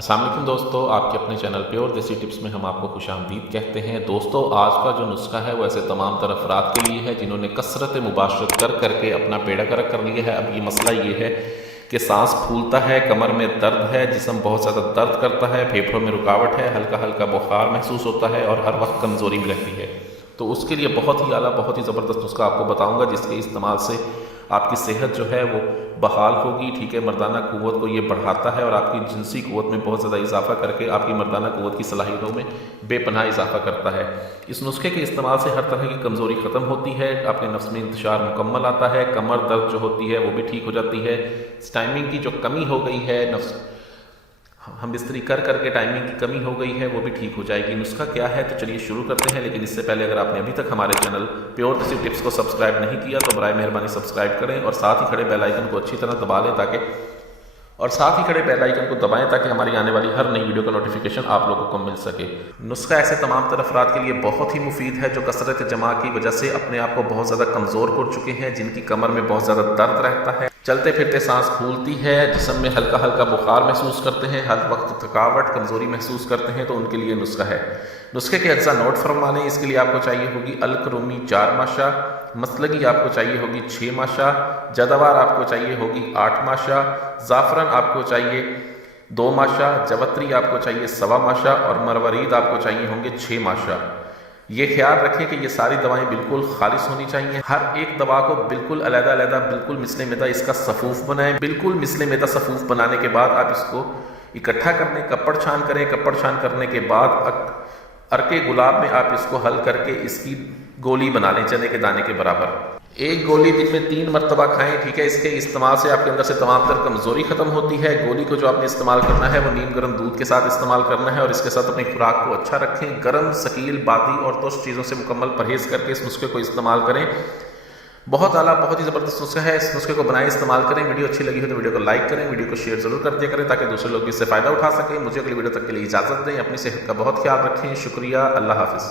अस्सलाम वालेकुम दोस्तों, आपके अपने चैनल प्योर देसी टिप्स में हम आपको खुशामदीद कहते हैं। दोस्तों, आज का जो नुस्खा है वो ऐसे तमाम तर अफराद के लिए है जिन्होंने कसरत मुबाशरत कर करके अपना पेड़ा करक कर लिया है। अब ये मसला ये है कि सांस फूलता है, कमर में दर्द है, जिस्म बहुत ज़्यादा दर्द करता है, फेफड़ों में रुकावट है, हल्का हल्का बुखार महसूस होता है और हर वक्त कमज़ोरी में रहती है। तो उसके लिए बहुत ही आला, बहुत ही ज़बरदस्त नुस्खा आपको बताऊँगा जिसके इस्तेमाल से आपकी सेहत जो है वो बहाल होगी। ठीक है, मर्दाना क़ुव्वत को ये बढ़ाता है और आपकी जिनसी क़ुव्वत में बहुत ज़्यादा इजाफा करके आपकी मर्दाना क़ुव्वत की सलाहियतों में बेपनाह इजाफा करता है। इस नुस्खे के इस्तेमाल से हर तरह की कमज़ोरी ख़त्म होती है, आपके नफ्स में इंतशार मुकम्मल आता है, कमर दर्द जो होती है वो भी ठीक हो जाती है, टाइमिंग की जो कमी हो गई है, नफ्स हम बिस्तरी कर करके टाइमिंग की कमी हो गई है वो भी ठीक हो जाएगी। नुस्खा क्या है तो चलिए शुरू करते हैं। लेकिन इससे पहले अगर आपने अभी तक हमारे चैनल प्योर देसी टिप्स को सब्सक्राइब नहीं किया तो बराए मेहरबानी सब्सक्राइब करें और साथ ही खड़े बेल आइकन को अच्छी तरह दबा लें ताकि हमारी आने वाली हर नई वीडियो का नोटिफिकेशन आप लोगों को मिल सके। नुस्खा ऐसे तमाम तरह अफराद के लिए बहुत ही मुफीद है जो कसरत जमा की वजह से अपने आप को बहुत ज़्यादा कमज़ोर कर चुके हैं, जिनकी कमर में बहुत ज़्यादा दर्द रहता है, चलते फिरते सांस फूलती है, जिस्म में हल्का हल्का बुखार महसूस करते हैं, हर वक्त थकावट कमज़ोरी महसूस करते हैं, तो उनके लिए नुस्खा है। नुस्खे के अज्जा नोट फरमा लें। इसके लिए आपको चाहिए होगी अलकरूमी 4 माशा, मसलगी आपको चाहिए होगी 6 माशा, जदावार आपको चाहिए होगी 8 माशा, ज़ाफ़रन आपको चाहिए 2 माशा, जवत्री आपको चाहिए 1.25 माशा और मरवरीद आपको चाहिए होंगे 6 माशा। ये ख्याल रखें कि ये सारी दवाएं बिल्कुल खालिस होनी चाहिए। हर एक दवा को बिल्कुल अलग-अलग बिल्कुल मिसले मैदा इसका सफ़ूफ बनाएं। बिल्कुल मिसले मैदा सफ़ूफ बनाने के बाद आप इसको इकट्ठा कर लें, कपड़ छान करें। कपड़ छान करने के बाद अरके गुलाब में आप इसको हल करके इसकी गोली बना लें, चने के दाने के बराबर। एक गोली दिन में 3 मरतबा खाएं। ठीक है, इसके इस्तेमाल से आपके अंदर से तमाम तर कमज़ोरी ख़त्म होती है। गोली को जो आपने इस्तेमाल करना है वो नीम गर्म दूध के साथ इस्तेमाल करना है और इसके साथ अपनी खुराक को अच्छा रखें। गर्म, शकील, बादी और तुष्ट चीज़ों से मुकम्मल परहेज़ करके इस नुस्खे को इस्तेमाल करें। बहुत आला, बहुत ही ज़बरदस्त नुस्खा है। इस नुस्खे को बनाएं, इस्तेमाल करें। वीडियो अच्छी लगी हो तो वीडियो को लाइक करें, वीडियो को शेयर ज़रूर कर दिया करें ताकि दूसरे लोग भी इससे फ़ायदा उठा सकें। मुझे अगली वीडियो तक के लिए इजाज़त दें। अपनी सेहत का बहुत ख्याल रखें। शुक्रिया, अल्लाह हाफ़िज़।